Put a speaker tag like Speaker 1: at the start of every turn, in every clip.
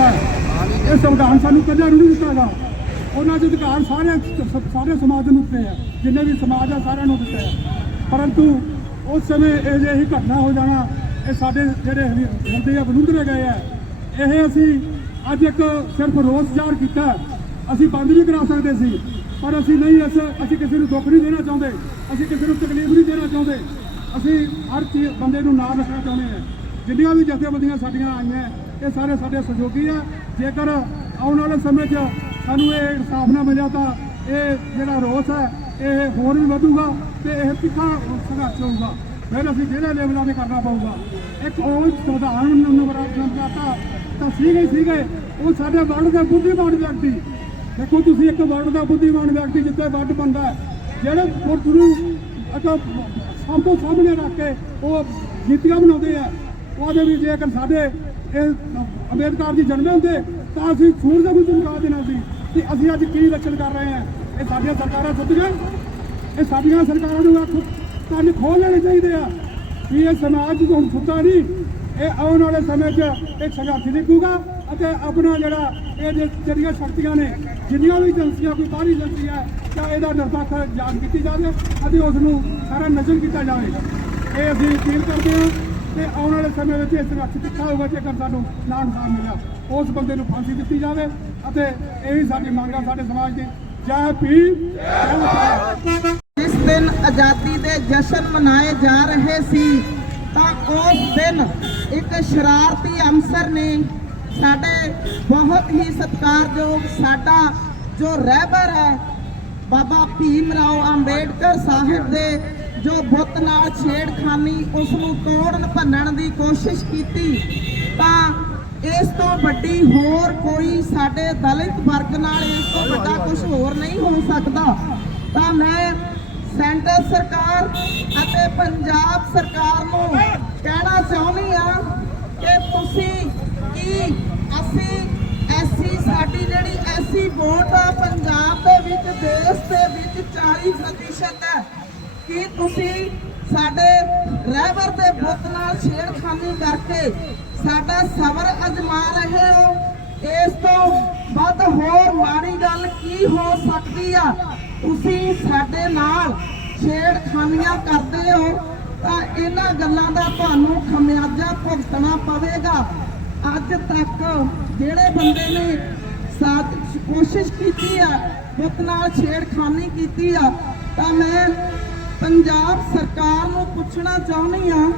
Speaker 1: ਦਿੱਤਾ ਹੈ। ਇਹ ਸੰਵਿਧਾਨ ਸਾਨੂੰ ਕੱਲਿਆਂ ਨੂੰ ਨਹੀਂ ਦਿੱਤਾਗਾ। ਉਹਨਾਂ ਦੇ ਅਧਿਕਾਰ ਸਾਰੇ ਸਾਰੇ ਸਮਾਜ ਨੂੰ ਦਿੱਤੇ ਆ। ਜਿੰਨੇ ਵੀ ਸਮਾਜ ਆ, ਸਾਰਿਆਂ ਨੂੰ ਦਿੱਤੇ ਆ। ਪਰੰਤੂ ਉਸ ਸਮੇਂ ਇਹ ਜਿਹੀ ਘਟਨਾ ਹੋ ਜਾਣਾ, ਇਹ ਸਾਡੇ ਜਿਹੜੇ ਹੁੰਦੇ ਆ, ਵਿਰੁੱਧ ਗਏ ਆ। ਇਹ ਅਸੀਂ ਅੱਜ ਇੱਕ ਸਿਰਫ ਰੋਸ ਜ਼ਾਹਰ ਕੀਤਾ। ਅਸੀਂ ਬੰਦ ਨਹੀਂ ਕਰਾ ਸਕਦੇ ਸੀ। ਪਰ ਅਸੀਂ ਨਹੀਂ ਇਸ, ਅਸੀਂ ਕਿਸੇ ਨੂੰ ਦੁੱਖ ਨਹੀਂ ਦੇਣਾ ਚਾਹੁੰਦੇ। ਅਸੀਂ ਕਿਸੇ ਨੂੰ ਤਕਲੀਫ ਨਹੀਂ ਦੇਣਾ ਚਾਹੁੰਦੇ। ਅਸੀਂ ਹਰ ਚੀਜ਼, ਬੰਦੇ ਨੂੰ ਨਾਲ ਰੱਖਣਾ ਚਾਹੁੰਦੇ ਹਾਂ ਜਿੰਨੀਆਂ ਵੀ ਜਥੇਬੰਦੀਆਂ ਸਾਡੀਆਂ ਆਈਆਂ ਇਹ ਸਾਰੇ ਸਾਡੇ ਸਹਿਯੋਗੀ ਆ। ਜੇਕਰ ਆਉਣ ਵਾਲੇ ਸਮੇਂ 'ਚ ਸਾਨੂੰ ਇਹ ਇਨਸਾਫ ਨਾ ਮਿਲਿਆ ਤਾਂ ਇਹ ਜਿਹੜਾ ਰੋਸ ਹੈ, ਇਹ ਹੋਰ ਵੀ ਵਧੂਗਾ ਤੇ ਇਹ ਤਿੱਖਾ ਸੰਘਰਸ਼ ਹੋਊਗਾ? ਫਿਰ ਅਸੀਂ ਜਿਹੜੇ ਲੈਵਲਾਂ ਤੇ ਕਰਨਾ ਪਊਗਾ। ਇੱਕ ਉਹ ਸੰਵਿਧਾਨ ਨੰਬਰ ਜਨਤਾ ਤਾਂ ਸੀਗੇ ਸੀਗੇ। ਉਹ ਸਾਡੇ ਵਰਲਡ ਦਾ ਬੁੱਧੀਮਾਨ ਵਿਅਕਤੀ। ਦੇਖੋ ਤੁਸੀਂ ਇੱਕ ਵਰਲਡ ਦਾ ਬੁੱਧੀਮਾਨ ਵਿਅਕਤੀ ਜਿੱਥੇ ਵੱਡ ਬੰਦਾ ਜਿਹੜੇ ਪੁਰਖ ਨੂੰ ਅਟੋ ਸਭ ਤੋਂ ਸਾਹਮਣੇ ਰੱਖ ਕੇ ਉਹ ਨੀਤੀਆਂ ਬਣਾਉਂਦੇ ਆ। ਉਹਦੇ ਵੀ ਜੇਕਰ ਸਾਡੇ ਇਹ ਅੰਬੇਦਕਰ ਜੀ ਜਨਮੇ ਹੁੰਦੇ, ਤਾਂ ਅਸੀਂ ਸੂਰਜ ਨੂੰ ਵੀ ਚਮਕਾ ਦੇਣਾ ਸੀ ਕਿ ਅਸੀਂ ਅੱਜ ਕੀ ਲੱਛਣ ਕਰ ਰਹੇ ਹਾਂ। ਇਹ ਸਾਡੀਆਂ ਸਰਕਾਰਾਂ ਸੁੱਤ ਗਏ। ਇਹ ਸਾਡੀਆਂ ਸਰਕਾਰਾਂ ਨੂੰ ਅੱਖ ਕੰਨ ਖੋਲ ਲੈਣੇ ਚਾਹੀਦੇ ਆ ਵੀ ਇਹ ਸਮਾਜ ਹੁਣ ਸੁੱਤਾ ਨਹੀਂ। ਇਹ ਆਉਣ ਵਾਲੇ ਸਮੇਂ 'ਚ ਇਹ ਸੰਘਰਸ਼ ਨਿਕੂਗਾ ਅਤੇ ਆਪਣਾ ਜਿਹੜਾ ਇਹ ਜਿਹੜੀਆਂ ਸ਼ਕਤੀਆਂ ਨੇ, ਜਿੰਨੀਆਂ ਵੀ ਏਜੰਸੀਆਂ ਕੋਈ ਬਾਹਰੀ ਏਜੰਸੀ ਹੈ ਤਾਂ ਇਹਦਾ ਨਿਰਪੱਖ ਜਾਂਚ ਕੀਤੀ ਜਾਵੇ ਅਤੇ ਉਸ ਨੂੰ ਸਾਰਾ ਨਜ਼ਰ ਕੀਤਾ ਜਾਵੇ। ਇਹ ਅਸੀਂ ਅਪੀਲ ਕਰਦੇ ਹਾਂ। ਤੇ ਆਉਣ ਵਾਲੇ ਸਮੇਂ ਵਿੱਚ ਇਹ ਸੰਘਰਸ਼ ਤਿੱਖਾ ਹੋਊਗਾ ਜੇਕਰ ਸਾਨੂੰ ਨਾ ਇਨਸਾਫ ਮਿਲਿਆ, ਉਸ ਬੰਦੇ ਨੂੰ ਫਾਂਸੀ ਦਿੱਤੀ ਜਾਵੇ ਅਤੇ ਇਹੀ ਸਾਡੀ ਮੰਗ ਆ ਸਾਡੇ ਸਮਾਜ ਦੀ। ਜੈ ਭੀਮ ਜੈ
Speaker 2: ਜਿਸ ਦਿਨ ਆਜ਼ਾਦੀ ਦੇ ਜਸ਼ਨ ਮਨਾਏ ਜਾ ਰਹੇ ਸੀ, ਤਾਂ ਉਸ ਦਿਨ ਇੱਕ ਸ਼ਰਾਰਤੀ ਅਮਸਰ ਨੇ ਸਾਡੇ ਬਹੁਤ ਹੀ ਸਤਿਕਾਰਯੋਗ ਸਾਡਾ ਜੋ ਰਹਿਬਰ ਹੈ, ਬਾਬਾ ਭੀਮ ਰਾਓ ਅੰਬੇਡਕਰ ਸਾਹਿਬ ਦੇ ਜੋ ਬੁੱਤ ਨਾਲ ਛੇੜਖਾਨੀ ਉਸ ਨੂੰ ਤੋੜਨ ਭੰਨਣ ਦੀ ਕੋਸ਼ਿਸ਼ ਕੀਤੀ ਤਾਂ ਇਸ ਤੋਂ ਵੱਡੀ ਹੋਰ ਕੋਈ ਸਾਡੇ ਦਲਿਤ ਵਰਗ ਨਾਲ ਇਸ ਤੋਂ ਵੱਡਾ ਕੁਝ ਹੋਰ ਨਹੀਂ ਹੋ ਸਕਦਾ। ਤਾਂ ਮੈਂ ਸੈਂਟਰ ਸਰਕਾਰ ਅਤੇ ਪੰਜਾਬ ਸਰਕਾਰ ਨੂੰ ਕਹਿਣਾ ਚਾਹੁੰਦੀ ਆ ਕਿ ਤੁਸੀਂ ਕੀ ਅਸੀਂ ਐਸੀ ਸਾਡੀ ਜਿਹੜੀ ਐਸੀ ਵੋਟ ਆ ਪੰਜਾਬ ਦੇ ਵਿੱਚ ਦੇਸ਼ ਦੇ ਵਿੱਚ 40% ਹੈ। ਕੀ ਤੁਸੀਂ ਸਾਡੇ ਰਹਿਬਰ ਦੇ ਬੁੱਤ ਨਾਲ ਛੇੜਖਾਨੀ ਕਰਕੇ ਸਾਡਾ ਸਬਰ ਅਜਮਾ ਰਹੇ ਹੋ। ਇਸ ਤੋਂ ਵੱਧ ਹੋਰ ਮਾੜੀ ਗੱਲ ਕੀ ਹੋ ਸਕਦੀ ਆ? ਤੁਸੀਂ ਸਾਡੇ ਨਾਲ ਛੇੜਖਾਨੀਆਂ ਕਰਦੇ ਹੋ ਤਾਂ ਇਹਨਾਂ ਗੱਲਾਂ ਦਾ ਤੁਹਾਨੂੰ ਖਮਿਆਜਾ ਭੁਗਤਣਾ ਪਵੇਗਾ। ਅੱਜ ਤੱਕ ਜਿਹੜੇ ਬੰਦੇ ਨੇ ਸਾਥ ਕੋਸ਼ਿਸ਼ ਕੀਤੀ ਆ, ਬੁੱਤ ਨਾਲ ਛੇੜਖਾਨੀ ਕੀਤੀ ਆ, ਤਾਂ ਮੈਂ ਪੰਜਾਬ ਸਰਕਾਰ ਨੂੰ ਪੁੱਛਣਾ ਚਾਹੁੰਦੀ ਆ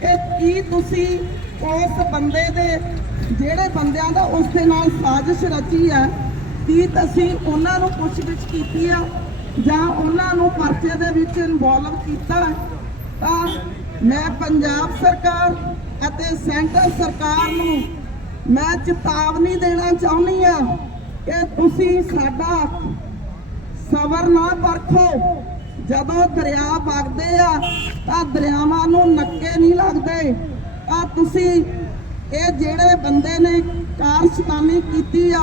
Speaker 2: ਕਿ ਕੀ ਤੁਸੀਂ ਉਸ ਬੰਦੇ ਦੇ, ਜਿਹੜੇ ਬੰਦਿਆਂ ਦਾ ਉਸ ਦੇ ਨਾਲ ਸਾਜ਼ਿਸ਼ ਰਚੀ ਆ ਕੀ ਤੁਸੀਂ ਉਹਨਾਂ ਨੂੰ ਪੁੱਛਗਿੱਛ ਕੀਤੀ ਆ ਜਾਂ ਉਹਨਾਂ ਨੂੰ ਪਰਚੇ ਦੇ ਵਿੱਚ ਇਨਵੋਲਵ ਕੀਤਾ ਤਾਂ ਮੈਂ ਪੰਜਾਬ ਸਰਕਾਰ ਅਤੇ ਸੈਂਟਰ ਸਰਕਾਰ ਨੂੰ ਮੈਂ ਚੇਤਾਵਨੀ ਦੇਣਾ ਚਾਹੁੰਦੀ ਆ ਕਿ ਤੁਸੀਂ ਸਾਡਾ ਸਬਰ ਨਾ ਪਰਖੋ। ਜਦੋਂ ਦਰਿਆ ਵਗਦੇ ਆ, ਤਾਂ ਦਰਿਆਵਾਂ ਨੂੰ ਨੱਕੇ ਨਹੀਂ ਲੱਗਦੇ। ਤਾਂ ਤੁਸੀਂ ਇਹ ਜਿਹੜੇ ਬੰਦੇ ਨੇ ਕਾਰਸਤਾਨੀ ਕੀਤੀ ਆ,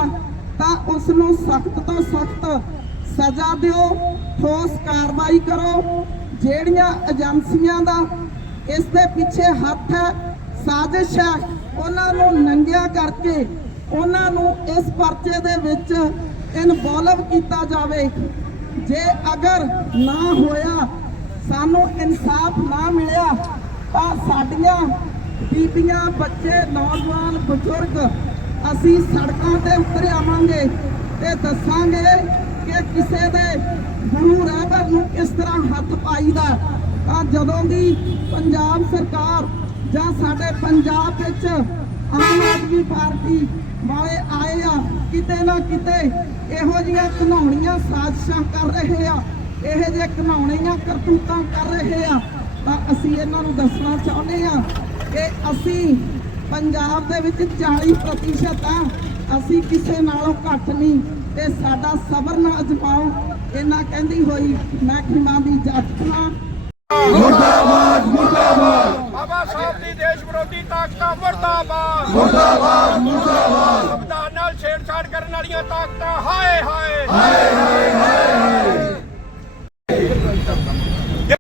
Speaker 2: ਤਾਂ ਉਸ ਨੂੰ ਸਖਤ ਤੋਂ ਸਖਤ ਸਜ਼ਾ ਦਿਓ, ਠੋਸ ਕਾਰਵਾਈ ਕਰੋ। ਜਿਹੜੀਆਂ ਏਜੰਸੀਆਂ ਦਾ ਇਸ ਦੇ ਪਿੱਛੇ ਹੱਥ ਹੈ, ਸਾਜ਼ਿਸ਼ ਹੈ, ਉਹਨਾਂ ਨੂੰ ਨੰਗਿਆ ਕਰਕੇ ਉਹਨਾਂ ਨੂੰ ਇਸ ਪਰਚੇ ਦੇ ਵਿੱਚ ਇਨਵੋਲਵ ਕੀਤਾ ਜਾਵੇ। ਜੇ ਅਗਰ ਨਾ ਹੋਇਆ, ਸਾਨੂੰ ਇਨਸਾਫ ਨਾ ਮਿਲਿਆ, ਤਾਂ ਸਾਡੀਆਂ ਬੀਬੀਆਂ, ਬੱਚੇ, ਨੌਜਵਾਨ, ਬਜ਼ੁਰਗ ਅਸੀਂ ਸੜਕਾਂ ਤੇ ਉਤਰ ਆਵਾਂਗੇ ਤੇ ਦੱਸਾਂਗੇ ਕਿ ਕਿਸੇ ਦੇ ਗੁਰੂ ਰਹਿਬਰ ਨੂੰ ਕਿਸ ਤਰ੍ਹਾਂ ਹੱਥ ਪਾਈਦਾ ਤਾਂ ਜਦੋਂ ਦੀ ਪੰਜਾਬ ਸਰਕਾਰ ਜਾਂ ਸਾਡੇ ਪੰਜਾਬ ਵਿੱਚ ਆਮ ਆਦਮੀ ਪਾਰਟੀ ਵਾਲੇ ਆਏ ਆ ਕਿਤੇ ਨਾ ਕਿਤੇ ਇਹੋ ਜਿਹੀਆਂ ਘਨਾਉਣੀਆਂ ਸਾਜ਼ਿਸ਼ਾਂ ਕਰ ਰਹੇ ਆ। ਇਹ ਜਿਹੇ ਘਨਾਉਣੀਆਂ ਕਰਤੂਤਾਂ ਕਰ ਰਹੇ ਆ। ਤਾਂ ਅਸੀਂ ਇਹਨਾਂ ਨੂੰ ਦੱਸਣਾ ਚਾਹੁੰਦੇ ਆ ਕਿ ਅਸੀਂ ਪੰਜਾਬ ਦੇ ਵਿੱਚ 40% ਆ। ਅਸੀਂ ਕਿਸੇ ਨਾਲੋਂ ਘੱਟ ਨਹੀਂ ਤੇ ਸਾਡਾ ਸਬਰ ਨਾ ਅਜਮਾਓ। ਇਹਨਾਂ ਕਹਿੰਦੀ ਹੋਈ ਮੈਂ ਖਿਮਾ ਦੀ ਜੱਟਣਾ
Speaker 3: ਮੁਰਦਾਬਾਦ ਮੁਰਦਾਬਾਦ। ਬਾਬਾ ਸਾਹਿਬ ਦੀ ਦੇਸ਼ ਵਿਰੋਧੀ ਤਾਕਤਾਂ ਮੁਰਦਾਬਾਦ। ਮੁਰਦਾਬਾਦ ਮੁਰਦਾਬਾਦ। ਕਰਨ ਵਾਲੀਆਂ ਤਾਕਤਾਂ ਹਾਏ ਹਾਏ। ਹਾਏ ਹਾਏ ਹਾਏ